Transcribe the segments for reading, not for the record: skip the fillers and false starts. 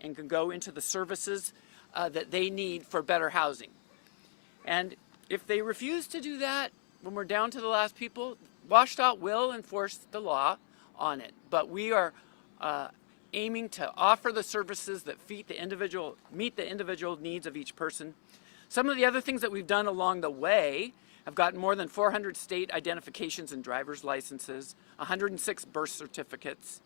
and can go into the services that they need for better housing. And if they refuse to do that, when we're down to the last people, WSDOT will enforce the law on it. But we are aiming to offer the services that meet the individual needs of each person. Some of the other things that we've done along the way have gotten more than 400 state identifications and driver's licenses, 106 birth certificates.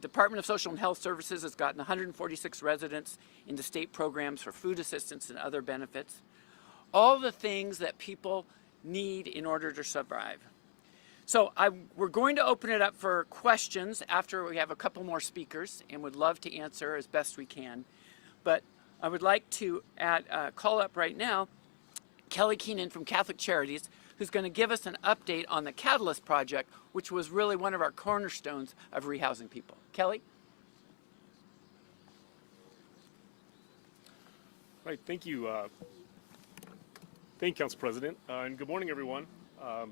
Department of Social and Health Services has gotten 146 residents into state programs for food assistance and other benefits. All the things that people need in order to survive. So we're going to open it up for questions after we have a couple more speakers, and would love to answer as best we can. But I would like to call up right now Kelly Keenan from Catholic Charities, who's going to give us an update on the Catalyst project, which was really one of our cornerstones of rehousing people. Kelly? Right, thank you. Thank you, Council President, and good morning, everyone.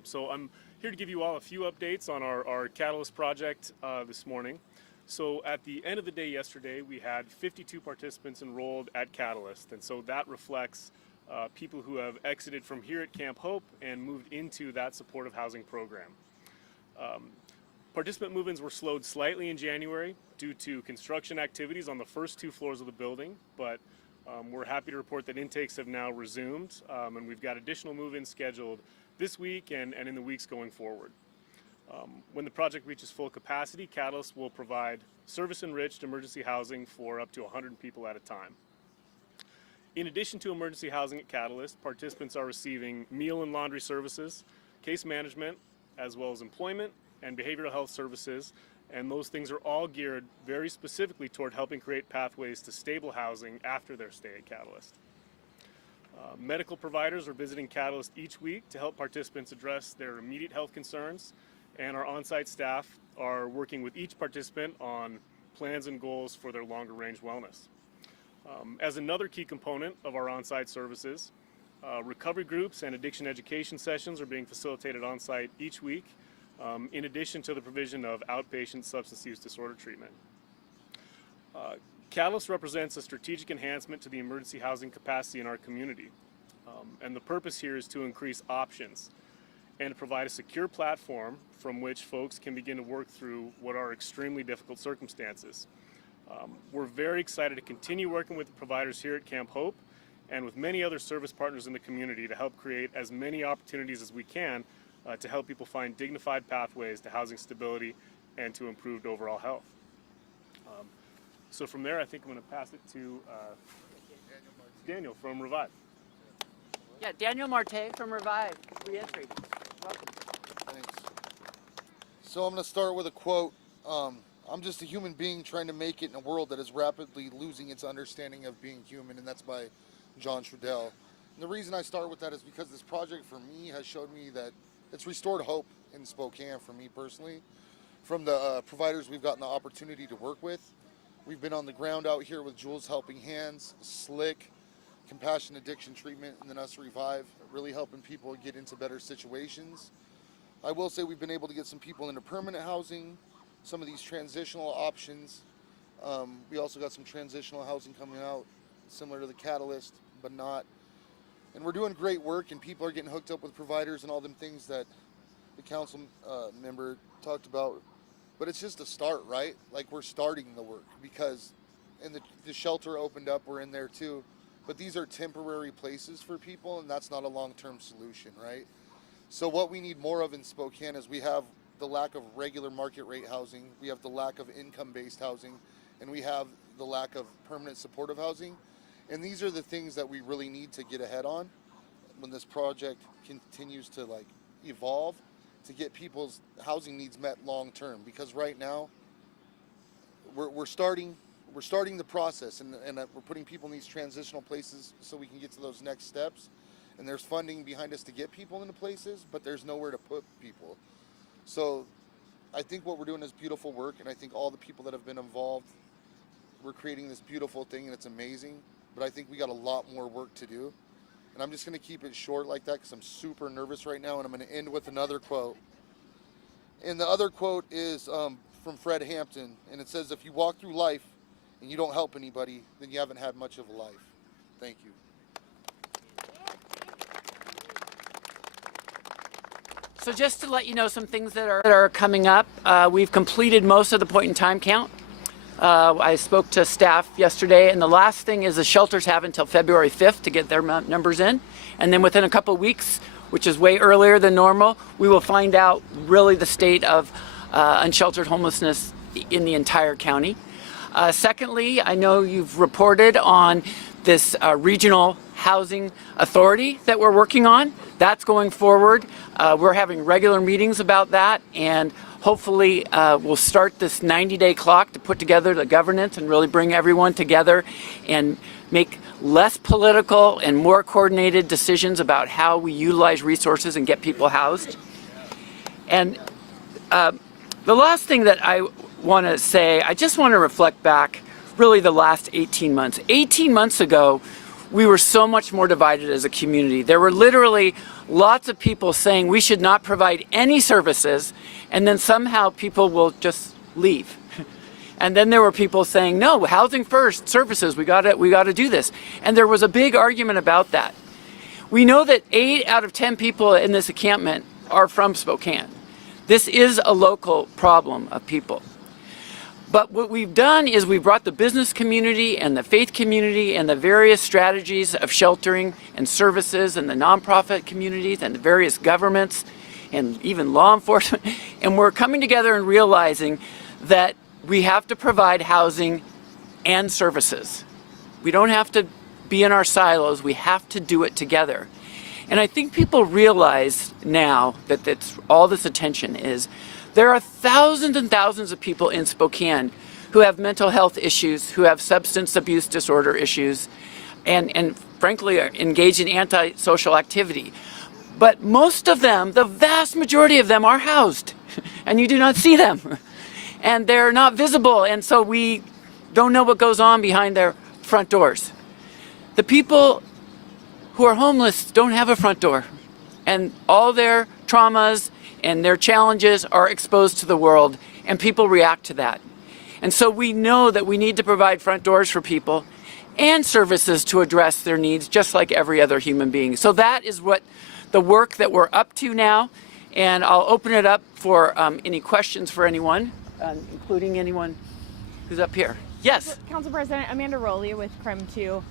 So I'm here to give you all a few updates on our Catalyst project this morning. So at the end of the day yesterday, we had 52 participants enrolled at Catalyst, and so that reflects people who have exited from here at Camp Hope and moved into that supportive housing program. Participant move-ins were slowed slightly in January due to construction activities on the first 2 floors of the building, but we're happy to report that intakes have now resumed, and we've got additional move-ins scheduled this week and in the weeks going forward. When the project reaches full capacity, Catalyst will provide service-enriched emergency housing for up to 100 people at a time. In addition to emergency housing at Catalyst, participants are receiving meal and laundry services, case management, as well as employment and behavioral health services, and those things are all geared very specifically toward helping create pathways to stable housing after their stay at Catalyst. Medical providers are visiting Catalyst each week to help participants address their immediate health concerns, and our on-site staff are working with each participant on plans and goals for their longer range wellness. As another key component of our on-site services, recovery groups and addiction education sessions are being facilitated on-site each week, in addition to the provision of outpatient substance use disorder treatment. Catalyst represents a strategic enhancement to the emergency housing capacity in our community. And the purpose here is to increase options and to provide a secure platform from which folks can begin to work through what are extremely difficult circumstances. We're very excited to continue working with the providers here at Camp Hope and with many other service partners in the community to help create as many opportunities as we can to help people find dignified pathways to housing stability and to improved overall health. So from there, I think I'm going to pass it to Daniel from Revive. Yeah, Daniel Marte from Revive, Reentry. Welcome. Thanks. So I'm going to start with a quote. I'm just a human being trying to make it in a world that is rapidly losing its understanding of being human, and that's by John Trudell. And the reason I start with that is because this project for me has showed me that it's restored hope in Spokane for me personally. From the providers we've gotten the opportunity to work with, we've been on the ground out here with Jules Helping Hands, Slick, Compassion Addiction Treatment, and then us Revive, really helping people get into better situations. I will say we've been able to get some people into permanent housing, some of these transitional options. We also got some transitional housing coming out, similar to the Catalyst, but not. And we're doing great work, and people are getting hooked up with providers and all them things that the council member talked about. But it's just a start, right? Like, we're starting the work because, and the shelter opened up, we're in there too. But these are temporary places for people, and that's not a long-term solution, right? So what we need more of in Spokane is we have the lack of regular market rate housing, we have the lack of income-based housing, and we have the lack of permanent supportive housing. And these are the things that we really need to get ahead on when this project continues to evolve, to get people's housing needs met long-term. Because right now, we're starting the process, and we're putting people in these transitional places so we can get to those next steps. And there's funding behind us to get people into places, but there's nowhere to put people. So I think what we're doing is beautiful work, and I think all the people that have been involved, we're creating this beautiful thing, and it's amazing. But I think we got a lot more work to do. And I'm just going to keep it short like that because I'm super nervous right now, and I'm going to end with another quote. And the other quote is from Fred Hampton, and it says, "If you walk through life and you don't help anybody, then you haven't had much of a life. Thank you. So just to let you know some things that are coming up, we've completed most of the point in time count. I spoke to staff yesterday, and the last thing is the shelters have until February 5th to get their numbers in. And then within a couple weeks, which is way earlier than normal, we will find out really the state of unsheltered homelessness in the entire county. Secondly, I know you've reported on this regional housing authority that we're working on. That's going forward. We're having regular meetings about that, and hopefully we'll start this 90-day clock to put together the governance and really bring everyone together and make less political and more coordinated decisions about how we utilize resources and get people housed. And the last thing that I want to say, I just want to reflect back really the last 18 months. 18 months ago, we were so much more divided as a community. There were literally lots of people saying we should not provide any services, and then somehow people will just leave. And then there were people saying, no, housing first, services, we gotta do this. And there was a big argument about that. We know that 8 out of 10 people in this encampment are from Spokane. This is a local problem of people. But what we've done is we've brought the business community and the faith community and the various strategies of sheltering and services and the nonprofit communities and the various governments and even law enforcement. And we're coming together and realizing that we have to provide housing and services. We don't have to be in our silos. We have to do it together. And I think people realize now that that's all this attention is. There are thousands and thousands of people in Spokane who have mental health issues, who have substance abuse disorder issues, and frankly are engaged in antisocial activity. But most of them, the vast majority of them, are housed, and you do not see them. And they're not visible, and so we don't know what goes on behind their front doors. The people who are homeless don't have a front door, and all their traumas and their challenges are exposed to the world, and people react to that. And so we know that we need to provide front doors for people and services to address their needs, just like every other human being. So that is what the work that we're up to now, and I'll open it up for any questions for anyone, including anyone who's up here. Yes? Council President Amanda Rowley with KREM 2.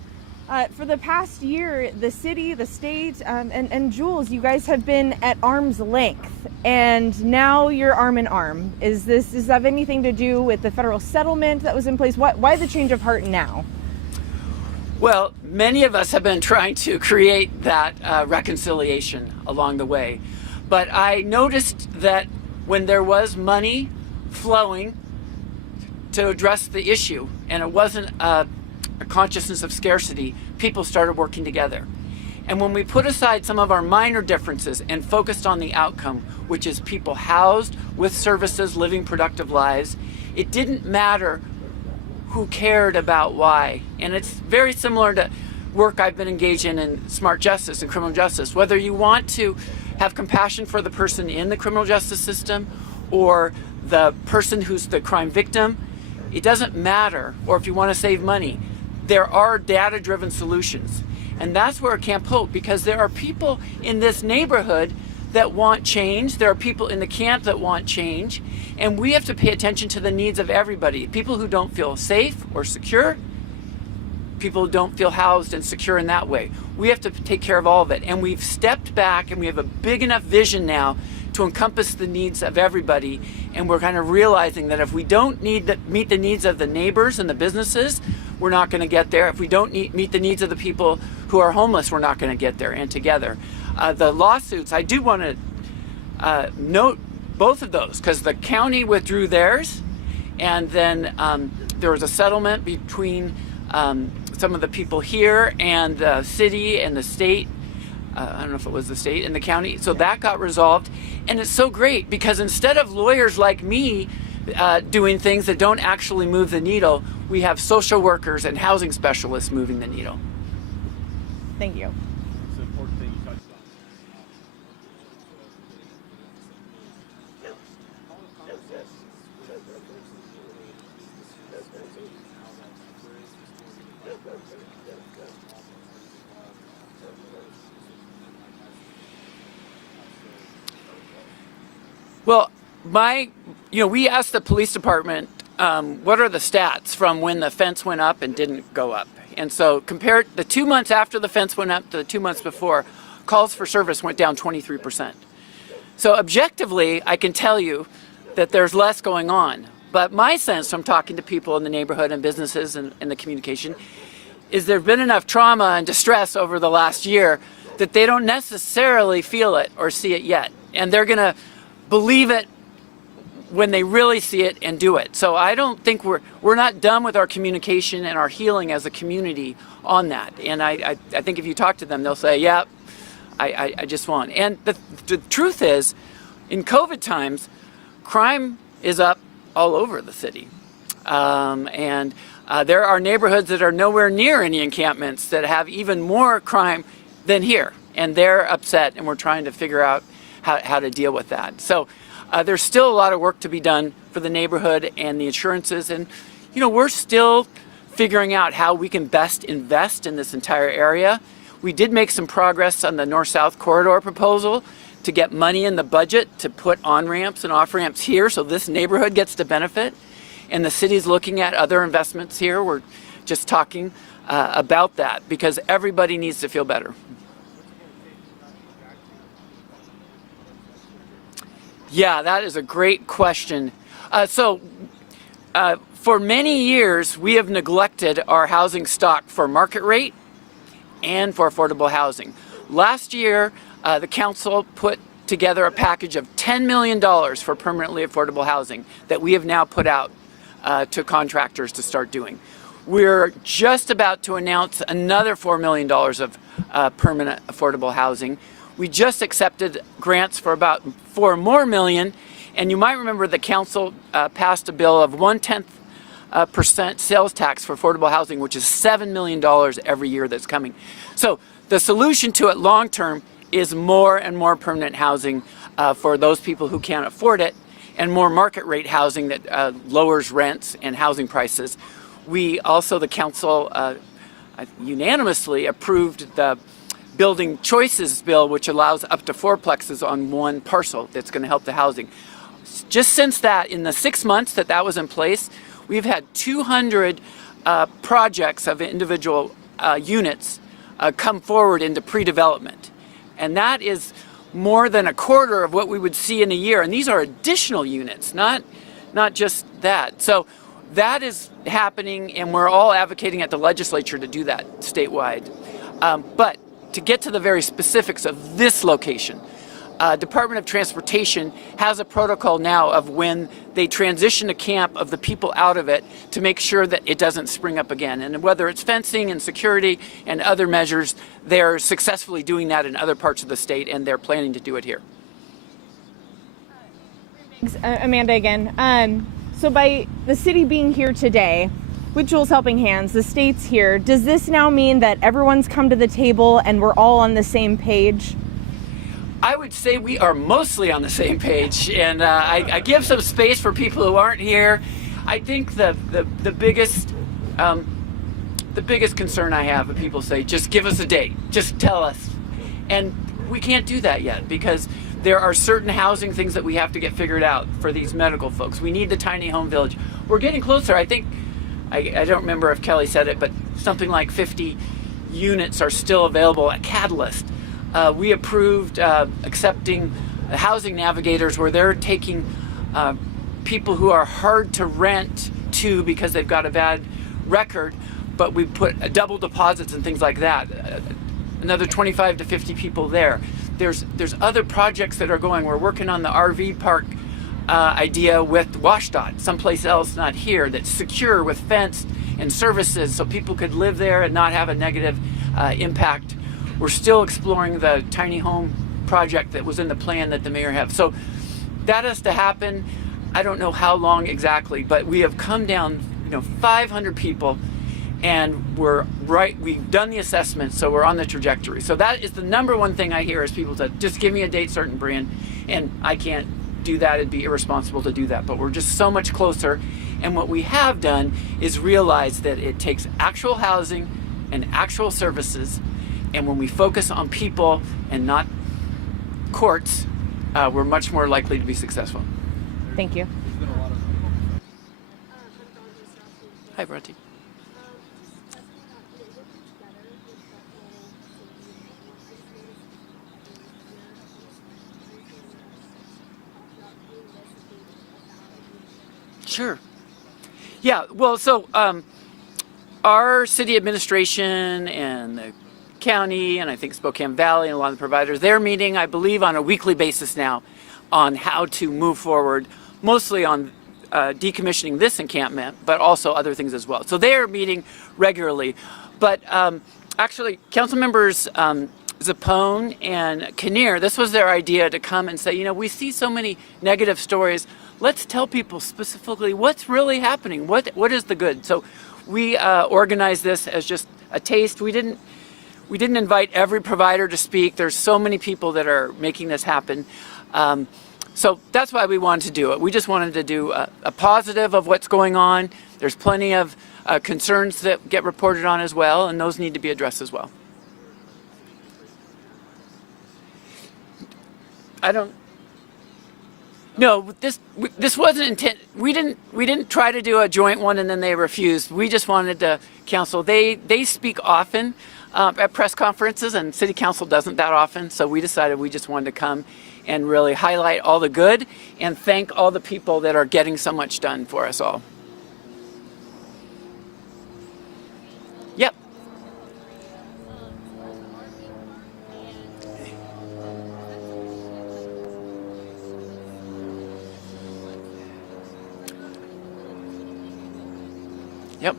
For the past year, the city, the state, and Jules, you guys have been at arm's length, and now you're arm in arm. Does that have anything to do with the federal settlement that was in place? Why the change of heart now? Well, many of us have been trying to create that reconciliation along the way. But I noticed that when there was money flowing to address the issue, and it wasn't a consciousness of scarcity, people started working together. And when we put aside some of our minor differences and focused on the outcome, which is people housed with services, living productive lives, it didn't matter who cared about why. And it's very similar to work I've been engaged in smart justice and criminal justice. Whether you want to have compassion for the person in the criminal justice system or the person who's the crime victim, it doesn't matter. Or if you want to save money, there are data-driven solutions. And that's where Camp Hope, because there are people in this neighborhood that want change. There are people in the camp that want change. And we have to pay attention to the needs of everybody. People who don't feel safe or secure, people who don't feel housed and secure in that way. We have to take care of all of it. And we've stepped back and we have a big enough vision now to encompass the needs of everybody. And we're kind of realizing that if we don't meet the needs of the neighbors and the businesses, we're not going to get there. If we don't meet the needs of the people who are homeless, we're not going to get there. And together. The lawsuits, I do want to note both of those, because the county withdrew theirs, and then there was a settlement between some of the people here and the city and the state. I don't know if it was the state and the county. So that got resolved. And it's so great because instead of lawyers like me doing things that don't actually move the needle, we have social workers and housing specialists moving the needle. Thank you. It's an important thing you touched on. Well, we asked the police department, what are the stats from when the fence went up and didn't go up? And so compared the 2 months after the fence went up to the 2 months before, calls for service went down 23%. So objectively, I can tell you that there's less going on. But my sense from talking to people in the neighborhood and businesses and the communication is there's been enough trauma and distress over the last year that they don't necessarily feel it or see it yet. And they're going to believe it when they really see it and do it. So I don't think we're not done with our communication and our healing as a community on that. And I think if you talk to them, they'll say, yeah, I just won't. And the truth is, in COVID times, crime is up all over the city. There are neighborhoods that are nowhere near any encampments that have even more crime than here. And they're upset, and we're trying to figure out how to deal with that. So there's still a lot of work to be done for the neighborhood and the insurances. And, we're still figuring out how we can best invest in this entire area. We did make some progress on the north-south corridor proposal to get money in the budget to put on-ramps and off-ramps here so this neighborhood gets to benefit. And the city's looking at other investments here. We're just talking about that because everybody needs to feel better. Yeah, that is a great question. For many years, we have neglected our housing stock for market rate and for affordable housing. Last year, the council put together a package of $10 million for permanently affordable housing that we have now put out to contractors to start doing. We're just about to announce another $4 million of permanent affordable housing. We just accepted grants for about $4 more million, and you might remember the council passed a bill of 0.1% sales tax for affordable housing, which is $7 million every year that's coming. So the solution to it long term is more and more permanent housing for those people who can't afford it, and more market rate housing that lowers rents and housing prices. We also, the council unanimously approved the Building Choices bill, which allows up to 4plexes on one parcel. That's going to help the housing. Just since that, in the 6 months that was in place, we've had 200 projects of individual units come forward into pre-development. And that is more than a quarter of what we would see in a year. And these are additional units, not just that. So that is happening, and we're all advocating at the legislature to do that statewide. But to get to the very specifics of this location, Department of Transportation has a protocol now of when they transition a camp of the people out of it to make sure that it doesn't spring up again. And whether it's fencing and security and other measures, they're successfully doing that in other parts of the state, and they're planning to do it here. Thanks, Amanda, again. So by the city being here today, with Jules Helping Hands, the state's here, does this now mean that everyone's come to the table and we're all on the same page? I would say we are mostly on the same page, and I give some space for people who aren't here. I think the biggest concern I have when people say, just give us a date, just tell us. And we can't do that yet because there are certain housing things that we have to get figured out for these medical folks. We need the tiny home village. We're getting closer. I think, I don't remember if Kelly said it, but something like 50 units are still available at Catalyst. We approved accepting housing navigators where they're taking people who are hard to rent to because they've got a bad record, but we put double deposits and things like that. Another 25 to 50 people there. There's other projects that are going. We're working on the RV park idea with WashDOT, someplace else not here, that's secure with fence and services so people could live there and not have a negative impact. We're still exploring the tiny home project that was in the plan that the mayor had. So that has to happen. I don't know how long exactly, but we have come down 500 people, and we've done the assessment, so we're on the trajectory. So that is the number one thing I hear is people say, just give me a date certain, Brian, and I can't do that. It'd be irresponsible to do that, but we're just so much closer. And what we have done is realize that it takes actual housing and actual services, and when we focus on people and not courts, we're much more likely to be successful. Thank you. Hi, Bronte. Sure. Yeah, well, so our city administration and the county, and I think Spokane Valley and a lot of the providers, they're meeting, I believe, on a weekly basis now on how to move forward, mostly on decommissioning this encampment, but also other things as well. So they're meeting regularly. But actually, council members Zappone and Kinnear, this was their idea to come and say, you know, we see so many negative stories. Let's tell people specifically what's really happening. What is the good? So we organized this as just a taste. We didn't invite every provider to speak. There's so many people that are making this happen. So that's why we wanted to do it. We just wanted to do a positive of what's going on. There's plenty of concerns that get reported on as well, and those need to be addressed as well. No, this wasn't intent. We didn't try to do a joint one and then they refused. We just wanted to council. They speak often at press conferences, and city council doesn't that often. So we decided we just wanted to come and really highlight all the good and thank all the people that are getting so much done for us all. Yep. Yep.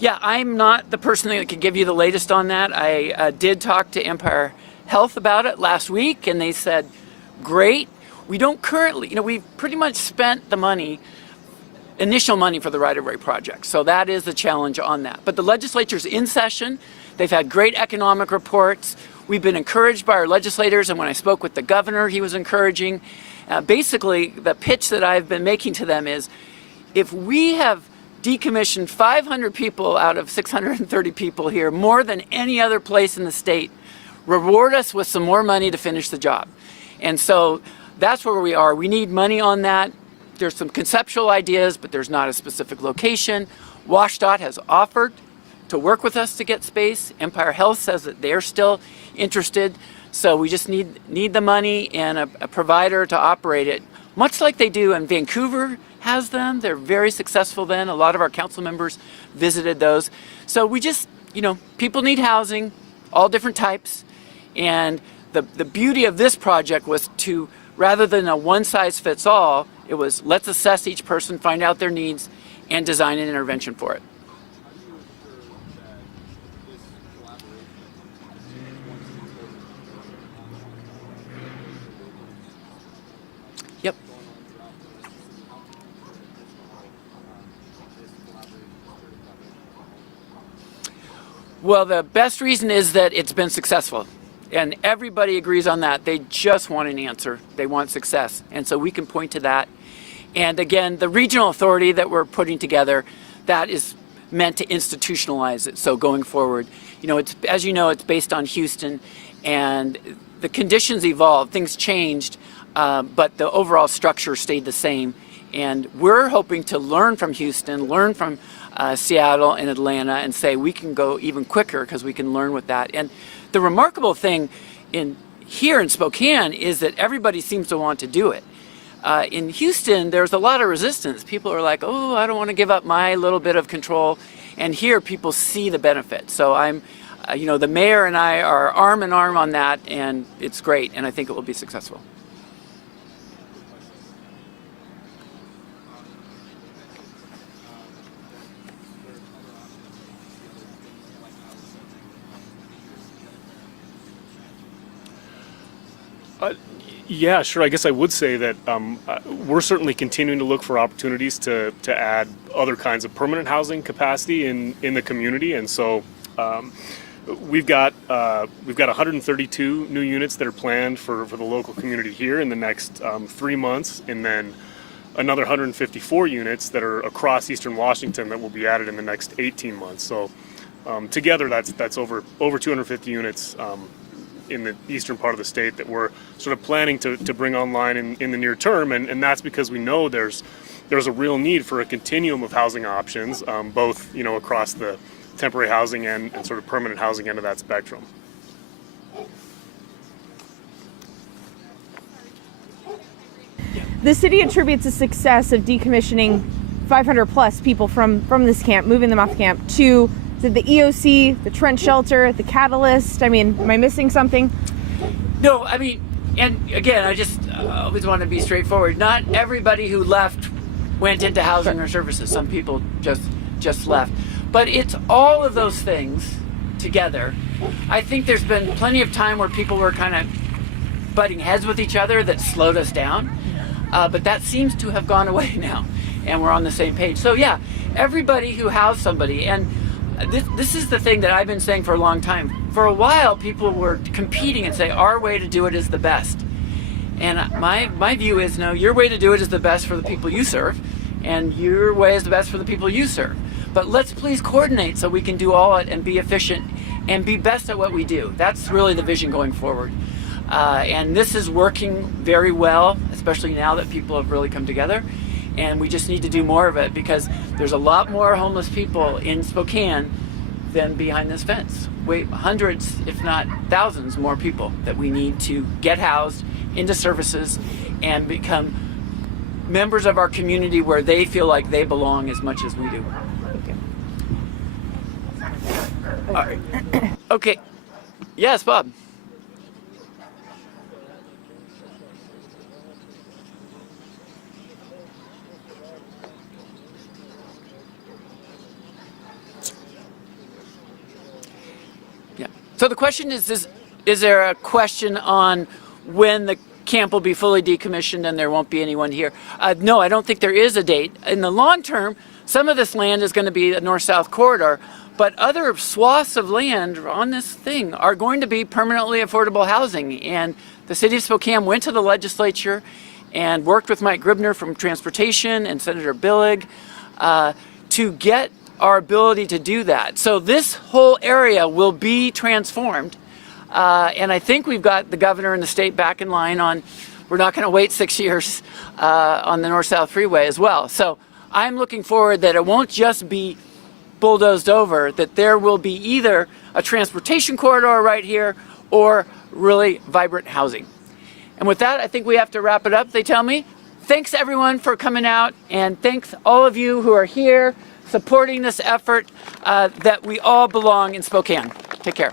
Yeah, I'm not the person that could give you the latest on that. I did talk to Empire Health about it last week, and they said, great. We don't currently, we've pretty much spent the money, initial money for the right-of-way project. So that is the challenge on that. But the legislature's in session. They've had great economic reports. We've been encouraged by our legislators, and when I spoke with the governor, he was encouraging. Basically, the pitch that I've been making to them is, if we have decommissioned 500 people out of 630 people here, more than any other place in the state, reward us with some more money to finish the job. And so that's where we are. We need money on that. There's some conceptual ideas, but there's not a specific location. WashDOT has offered to work with us to get space. Empire Health says that they're still interested. So we just need the money and a provider to operate it, much like they do in Vancouver has them. They're very successful then. A lot of our council members visited those. So we just, people need housing, all different types. And the beauty of this project was to, rather than a one-size-fits-all, it was let's assess each person, find out their needs, and design an intervention for it. Yep. Well, the best reason is that it's been successful. And everybody agrees on that. They just want an answer. They want success. And so we can point to that. And again, the regional authority that we're putting together, that is meant to institutionalize it. So going forward, it's, as you know, it's based on Houston, and the conditions evolved, things changed, but the overall structure stayed the same. And we're hoping to learn from Houston, learn from Seattle and Atlanta, and say we can go even quicker because we can learn with that. And the remarkable thing here in Spokane is that everybody seems to want to do it. In Houston, there's a lot of resistance. People are like, oh, I don't want to give up my little bit of control. And here, people see the benefit. So I'm, the mayor and I are arm in arm on that, and it's great, and I think it will be successful. Yeah, sure. I guess I would say that we're certainly continuing to look for opportunities to add other kinds of permanent housing capacity in the community, and so we've got 132 new units that are planned for the local community here in the next 3 months, and then another 154 units that are across Eastern Washington that will be added in the next 18 months. So together, that's over 250 units in the eastern part of the state that we're sort of planning to bring online in the near term, and that's because we know there's a real need for a continuum of housing options, both across the temporary housing and sort of permanent housing end of that spectrum. The city attributes the success of decommissioning 500 plus people from this camp, moving them off camp, to the EOC, the Trent Shelter, the Catalyst. I mean, am I missing something? No, I mean, and again, I just always want to be straightforward. Not everybody who left went into housing or services. Some people just left. But it's all of those things together. I think there's been plenty of time where people were kind of butting heads with each other that slowed us down. But that seems to have gone away now, and we're on the same page. So yeah, everybody who housed somebody, and this is the thing that I've been saying for a long time. For a while, people were competing and say, our way to do it is the best. And my view is, no, your way to do it is the best for the people you serve, and your way is the best for the people you serve. But let's please coordinate so we can do all it and be efficient and be best at what we do. That's really the vision going forward. And this is working very well, especially now that people have really come together. And we just need to do more of it, because there's a lot more homeless people in Spokane than behind this fence. Hundreds, if not thousands more people that we need to get housed into services and become members of our community where they feel like they belong as much as we do. All right. Okay. Yes, Bob. So the question is there a question on when the camp will be fully decommissioned and there won't be anyone here? No, I don't think there is a date. In the long term, some of this land is going to be a north-south corridor, but other swaths of land on this thing are going to be permanently affordable housing. And the city of Spokane went to the legislature and worked with Mike Gribner from Transportation and Senator Billig to get our ability to do that. So this whole area will be transformed. And I think we've got the governor and the state back in line on, we're not going to wait 6 years on the north-south freeway as well. So I'm looking forward that it won't just be bulldozed over, that there will be either a transportation corridor right here or really vibrant housing. And with that, I think we have to wrap it up, they tell me. Thanks everyone for coming out, and thanks all of you who are here supporting this effort that we all belong in Spokane. Take care.